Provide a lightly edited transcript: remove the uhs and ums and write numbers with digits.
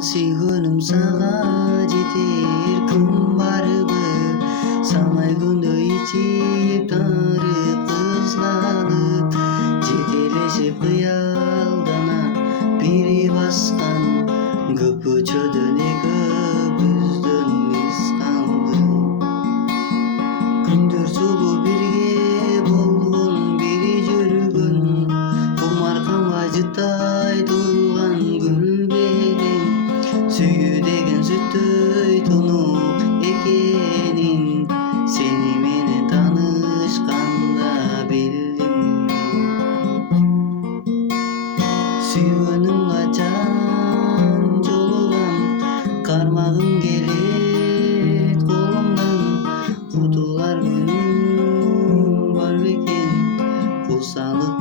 Suygunum sana jeter kun baribir Samay күндө içip tarıp kızlanıp Жетелешип кыялдана бири баскан Көп көчөдөн экөөбүздөн из калды Күндөр сулуу бирге болгон бири жүргөн Омарканга жытай турган гүлбелең Сүйүү деген сүттөй тунук экенин Сени менен таанышканда билдим Сүйгөнүм качан жолугам кармагым келет колумдан Кутулар күнүм бар бекен курсалык